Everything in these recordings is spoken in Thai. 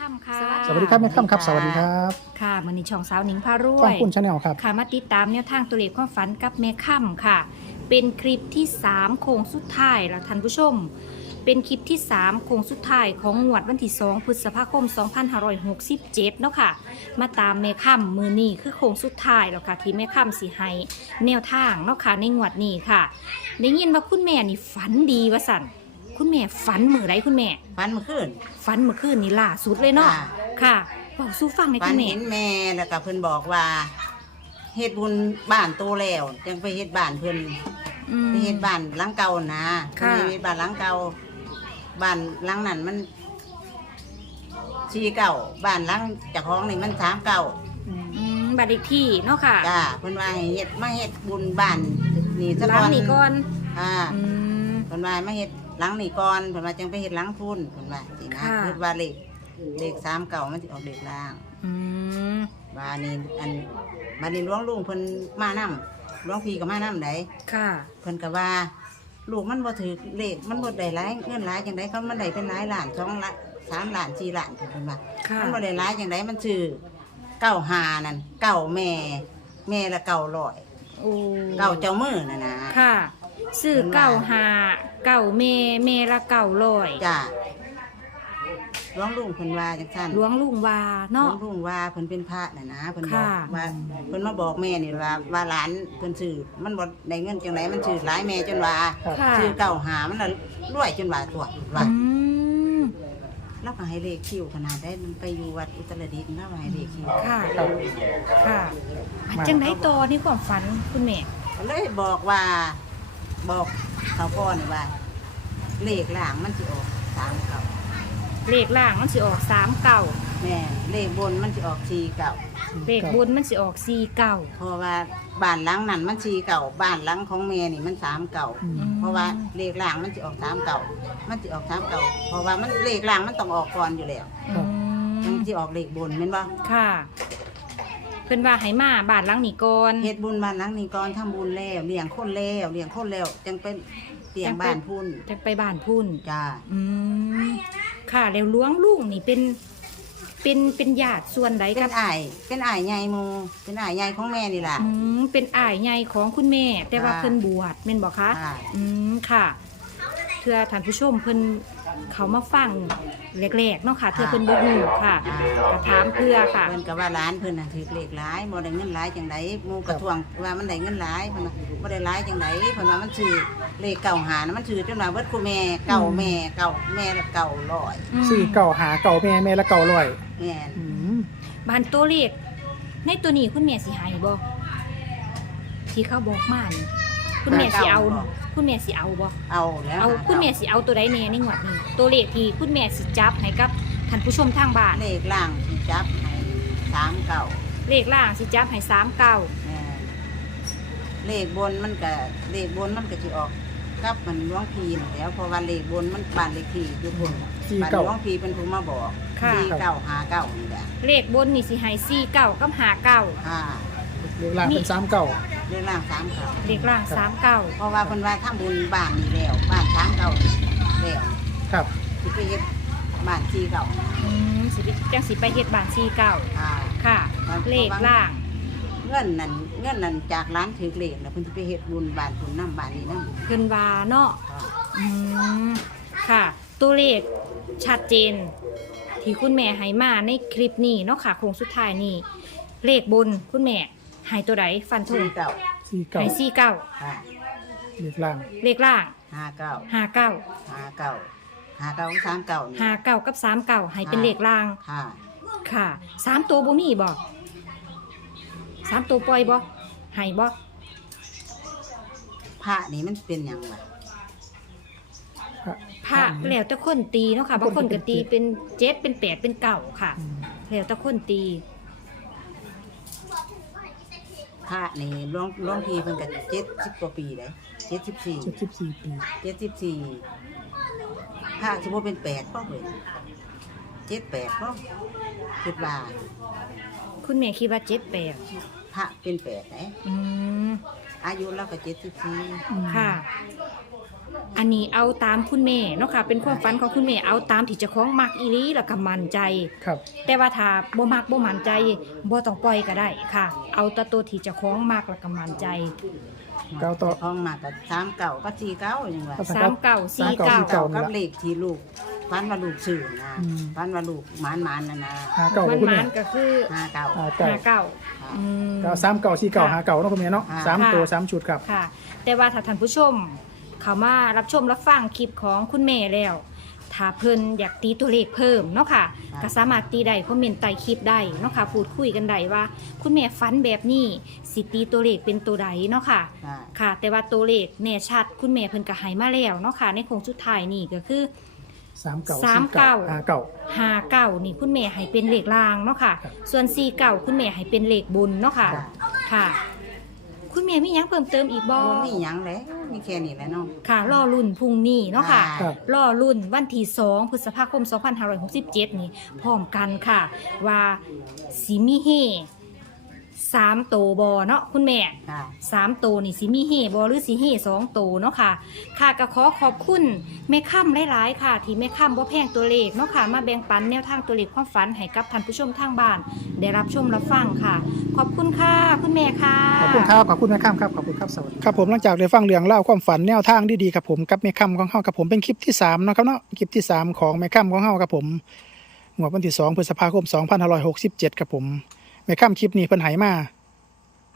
ค่ำค่ะสวัสดีครับแม่ค่ำครับ สวัสดีครับค่ะมันนี่ช่องสาวหนิงพารวช่องยคุณชาแนลครับค่ะมาติดตามแนวทางตัวเลขความฝันกับแม่ค่ำค่ะ เป็นคลิปที่ 3 โค้งสุดท้ายแล้วท่านผู้ชม เป็นคลิปที่ 3 โค้งสุดท้ายของงวดวันที่ 2 พฤษภาคม 2567 เนาะค่ะ มาตามแม่ค่ำมือนี้คือโค้งสุดท้ายแล้วค่ะ ที่แม่ค่ำสิให้แนวทางเนาะค่ะในงวดนี้ค่ะ ได้ยินว่าคุณแม่นี่ฝันดีว่าสั่น คุณแม่ฝันมือไรคุณแม่ฟันเมื่อคืน ฝันเมื่อคืนนี้ล่าสุดเลยเนาะค่ะค่ะบอกสู้ฟังในอยฟัคุนณแม่เห็นแม่แล้วก็เพิ่นบอกว่าเฮ็ดบุญบ้านโตแล้วจังไปเฮ็ดบ้านเพิ่นอืม ไปเฮ็ดบ้านหลังเก่านะค่ะ เพิ่นไปเฮ็ดบ้านหลังเก่าบ้านหลังนั้นมันชีเก่าบ้านหลังเจ้าของนี่มันสามเก่าอืมบัตรเลขที่เนาะค่ะจ้าเพิ่นว่าให้เฮ็ดมาเฮ็ดบุญบ้านนี่ซะร้านนี้ก่อนอ่าอืมเพิ่นว่ามาเฮ็ด หลังนี่ก่อนเพิ่นว่าจังไปเฮ็ดหลังพุ่นเพิ่นว่าสินะค่ะเพิ่นว่าเลขเลขสามเก่ามันสิออกเลขล่างอืมบานี่อันบานี่หล้วงลุงเพิ่นมานํหล้วงพี่ก็มานํไดค่ะ เพิ่นก็ว่า ลูกมันบ่ถือเลขมันบ่ได้หลายเงินหลายจังไดเขามันได้เป็นหลายล้านสองล้านสามล้านสี่ล้านเพิ่นว่า ค่ะ มันบ่ได้หลายจังไดมันชื่อเก้าหานั่นเก้าแม่ แม่ละเก้าร้อย โอ้เก้าเจ้ามือน่ะนะค่ะ ซื้อเพิ่นว่าเก่าหาเก่าเมเมละเก่าลอยจ้าหล้วงลุงเพิ่นว่าจังซั่นหลวงลุงวาหลวเนาะ งลุงว่าเพิ่นเป็นพระน่ะนะเพิ่นบอกค่ะ ว่าเพิ่นมาบอกแม่นี่ว่าว่าหลานเพิ่นซื้อมันบ่ได้เงินจังไดมันซื้อหลายแม่จนว่าครับค่ะซื้อเก่าหามันละรวยจนว่าตัวว่า อืมแล้วก็ให้เลขคิวขนาดได้มันไปอยู่วัดอุตรดิตถ์แล้วก็ให้เลขคิวค่ะ ค่ะอันจังไดต่อในความฝันคุณแม่ ก็เลยบอกว่า บอกเขาพ่อนี่ว่าเลขล่างมันสิออกสามเก่าเลขล่างมันสิออกสามเก่าแม่เลขบนมันสิออกสี่เก่าเลขบนมันสิออกสี่เก่าเพราะว่าบ้านหลังนั้นมันสี่เก่าบ้านหลังของแม่นี่มันสามเก่าอืมเพราะว่าเลขล่างมันจะออกสามเก่ามันจะออกสามเก่าเพราะว่ามันเลขล่างมันต้องออกก่อนอยู่แล้วครับอืยังมจะออกเลขบนแม่นบ่ค่ะเพิ่นว่าให้มาบ้านหลังนี้ก่อนเฮ็ดบุญบ้านหลังนี้ก่อนทำบุญแล้วเลี้ยงคนแล้วเลี้ยงคนแล้วจังเป็นเตียงบ้านพุ่นจะไปบ้านพุ่นจ้าอืมค่ะแล้วล้วงลุงนี่เป็น เป็นเป็นญาติส่วนใดเป็กันบอ้ายเป็นอ้ายใหญ่หมู่เป็นอ้ายใหญ่ของแม่นี่ล่ะ อืมเป็นอ้ายใหญ่ของคุณแม่ แต่ว่าค่ะ เพิ่นบวชแม่นบอกคะ ค่ะ อืมค่ะ เพื่อท่านผู้ชมเพิ่นเขามาฟังแรกๆเนาะค่ะเพื่อเพิ่นบ่ฮู้ค่ะก็ถามเพื่อค่ะ เพิ่นก็ว่าร้านเพิ่นน่ะถือเลขหลายบ่ได้เงินหลายจังไดหมู่กระทวงว่ามันได้เงินหลายเพิ่นว่าบ่ได้หลายจังไดเพิ่นว่ามันชื่อเลขเก่าหานะมันชื่อจนว่าเบิดคู่แม่เก่าแม่เก่าแม่ละเก่าร้อยอืมสี่เก่าหาเก่าแม่แม่ละเก่าลอยแม่นอืมบ้านตัวเลขในตัวนี้คุณแม่สิให้บ่ที่เขาบอกมานี่ คุณแม่สิเอา คุณแม่สิเอาบ่เอาแล้วเอาหคุณแม่เก่สิเอาตัวใดแน่ในงวดนี้ ตัวเลขที่คุณแม่สิจับให้กับท่านผู้ชมทางบ้านเลขล่างสิจับให้สามเก่าเลขล่างสิจับให้สามเก้าแม่นเลขบนมันก็เลขบนมันก็สิออกกับมันหลวงพีนั่นแหล้วเพราะว่าเลขบนมันบ้านเลขที่อยู่บนสี่บ้านเก่าหลวงพีเป็นผู้มาบอกค่ะสี่เก้าหาเก้านี่แหละเลขบนนี่สิให้สี่เก้ากับหาเก้าค่ะเลขล่างเป็นสามเก่า เลขล่างสามเก้าเลขล่างสามเก้าเพราะว่าเพิ่นว่าทำบุญบ้านนี่แล้วบ้านช้างเก่าแล้วครับสิไปเฮ็ดบ้านที่เก่าอืมสิไปจังสิไปเฮ็ดบ้านสี่เก้าค่ะค่ะ เลขล่าง เงินนั่นเงินนั่นจากร้านถือเลขแล้วเพิ่นสิไปเฮ็ดบุญบ้านพุ่นน้ำบ้านนี้น้ำเพิ่นว่าเนาะอืมค่ะ ตัวเลขชัดเจน ที่คุณแม่ให้มาในคลิปนี้เนาะค่ะโครงสุดท้ายนี่เลขบนคุณแม่ ให้ตัวใดฟันธที่งเก่าสี่เก่าให้สี่เก้าค่ะเลขล่างเลขล่างห้าเก้าห้าเก้าห้าเก้าห้าเก้าสามเก้านี่ห้าเก้ากับสามเก้าให้เป็นเลขล่างค่ะค่ะสามตัวบ่มีบ่สามตัวปล่อยบ่ให้บ่พระนี่มันเป็นหยังวะพระพระแล้วแต่คนตีเนาะค่ะบางคนก็ตีเป็นเจ็ดเป็นแปดเป็นเก้าค่ะ อืม แล้วแต่คนตี พระนี่หลวงหลวงพี่เพิ่นก็เจ็ดสิบกว่าปีเลยเจ็ดสิบสี่เจ็ดสิบสี่ปีเจ็ดสิบสี่พระสมมติเป็นแปดป่ะเว้ยเจ็ดแปดป่ะคิดว่าคุณแม่คิดว่าเจ็ดแปดพระเป็นแปดไหนอืมอายุเราก็เจ็ดสิบสี่อืมค่ะ อันนี้เอาตามคุณแม่เนาะค่ะ เป็นความฝันของคุณแม่เอาตามที่เจ้าของมักอีหลีแล้วก็มั่นใจ ครับ แต่ว่าถ้าบ่มักบ่มั่นใจบ่ต้องปล่อยก็ได้ค่ะ เอาแตัวตัวที่เจ้าของมักแล้วก็มั่นใจเก้าต่อ ห้องมาก็สามเก่าก็สี่เก่าอย่างว่าครับสามเก่าสี่สามเก้าเก่าสี่เก้ากับเลขที่ลูกฟันว่าลูกสื่อนะอืมฟันว่าลูกหมานหมานๆนะนะหาเก่ามันคุณมัแม่นก็คือห้าเก่า หาเก่าห้าเก่าอืม เก้าสามเก่าสี่เก่าค่ะหาเก่าเนาะคุณแม่เนาะค่ะ สามค่ะตัวสามชุดครับ ค่ะ แต่ว่าถ้าท่านผู้ชม เขามารับชมรับฟังคลิปของคุณแม่แล้ว ถ้าเพิ่นอยากตีตัวเลขเพิ่มเนาะค่ะก็สามารถตีได้คอมเมนต์ใต้คลิปได้เนาะค่ะพูดคุยกันได้ว่า คุณแม่ฝันแบบนี้สิตีตัวเลขเป็นตัวใดเนาะค่ะ ค่ะค่ะ แต่ว่าตัวเลขแน่ชัดคุณแม่เพิ่นก็ให้มาแล้วเนาะค่ะ ในโครงสุดท้ายนี่ก็คือ สามเก่าสามสี่เก้าหาเก่า หาเก่านี่คุณแม่ให้เป็นเลขลางเนาะค่ะ ครับส่วนสี่เก่าคุณแม่ให้เป็นเลขบุญเนาะค่ะค่ะค่ะ คุณแม่มีหยังเพิ่มเติมอีกบ่บ่มีหยังแล้วมีแค่นี้แหละเนาะ ค่ะรอรุ่นพรุ่งนี้เนาะค่ะครับรอรุ่นวันที่2พฤษภาคม 2567 นี่พร้อมกันค่ะ ว่าสิมีเฮ สามโตวบอเนาะคุณแม่ ค่ะ สามโตวนี่สิมีเฮบอหรือสิเฮสองโตวเนาะค่ะ ค่ะก็ขอขอบคุณแม่ค่ำหลายๆค่ะ ที่แม่ค่ำบ่แพงตัวเลขเนาะค่ะ มาแบ่งปันแนวทางตัวเลขความฝันให้กับท่านผู้ชมทางบ้าน ได้รับชมรับฟังค่ะ ขอบคุณค่ะ คุณแม่ค่ะ ขอบคุณครับ ขอบคุณแม่ข้ามครับ ขอบคุณครับ สวัสดีครับผมหลังจากได้ฟังเรื่องเล่าวความฝันแนวทางดีๆกับผมกับแม่ข้ามของเฮากับผมเป็นคลิปที่สามเนาะครับเนาะคลิปที่สามของแม่ข้ามของเฮากับผมงวดวันที่สองพฤษภาคม 2567กับผม แม่ข้ามคลิปนี้เพิ่นหายมา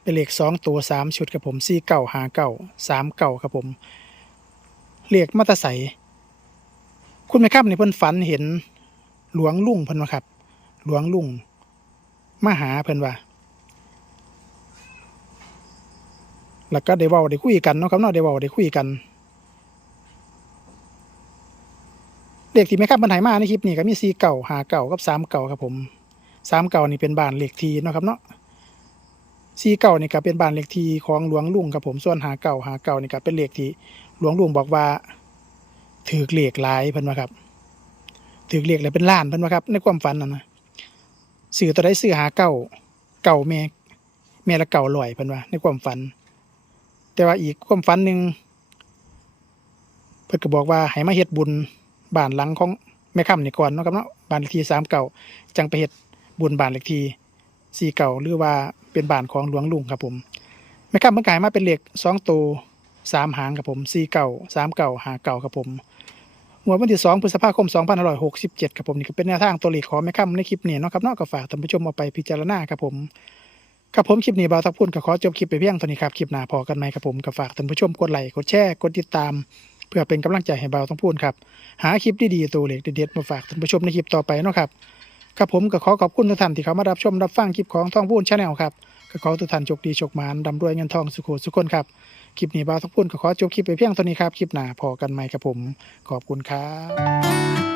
เป็นเลขสองตัวสามชุดกับผมสี่เก่าหาเก่าสามเก่าครับผมเลขมาตาใสคุณแม่ข้ามนี่เพิ่นฝันเห็นหลวงลุงเพิ่นว่าครับ หลวงลุงมาหาเพิ่นว่าแล้วก็ได้เว้าได้คุยกันเนาะครับเนาะได้เว้าได้คุยกันเลขที่แม่ครับบรรทายมาในคลิปนี้ก็มี4เก่าหาเก่ากับ3เก่าครับผม 3เก่านี่เป็นบ้านเหลขที่เนาะครับเนาะ4เก่านี่ก็เป็นบ้านเหลขที่ของหลวงลุงครับผมส่วนหาเก่าหาเก่านี่ก็เป็นเหลขที่หลวงลุงบอกว่าถือเลขหลายเพิ่นว่าครับถือเลขหลายเป็นล้านเพิ่นว่าครับในความฝันนั่นนะซื้อตัวใดซื้อหาเก่าเก่าแม่แม่ละเก่าลอยเพิ่นว่าในความฝัน แต่ว่าอีกความฝันหนึ่งเพิ่นก็บอกว่าให้มาเฮ็ดบุญบ้านหลังของแม่ค่ำนี่ก่อนเนาะครับเนาะบ้านที่สามเก่าจังไปเฮ็ด บุญบานเหลขที่สี่เก่าหรือว่าเป็นบานของหลวงลุงครับผมแม่ค่ำเพิ่นกายมาเป็นเหลขสองตัวสามหางครับผมสีเก่าสามเก่าหาเก่าครับผมงวดวันที่สองพฤษภาคมสองพันห้าร้อยหกสิบเจ็ดครับผมนี่ก็เป็นแนวทางตัวเลขของแม่ค่ำในคลิปนี้เนาะครับเนาะก็ฝากท่านผู้ชมเอาไปพิจารณาครับผมครับผมคลิปนี้บ่าวทักพูนก็ขอจบคลิปไปเพียงเท่านี้ครับคลิปหน้าพอกันไหมครับผมก็ฝากท่านผู้ชมกดไลค์กดแชร์กดติดตาม เพื่อเป็นกำลังใจให้บ่าวทักพูนครับหาคลิปดีๆตัวเล็กเด็ดๆมาฝากท่านผู้ชมในคลิปต่อไปนะครับ ครับผมก็ขอขอบคุณทุกท่านที่เข้ามารับชมรับฟังคลิปของท่องพูนชาแนลครับก็ขอทุกท่านโชคดีโชคหมานดำรวยเงินทองสุขสุขคนครับคลิปนี้บ่าวท่องพูนก็ขอจบคลิปไปเพียงเท่านี้ครับคลิปหน้าพอกันไหมครับผม ขอบคุณครับ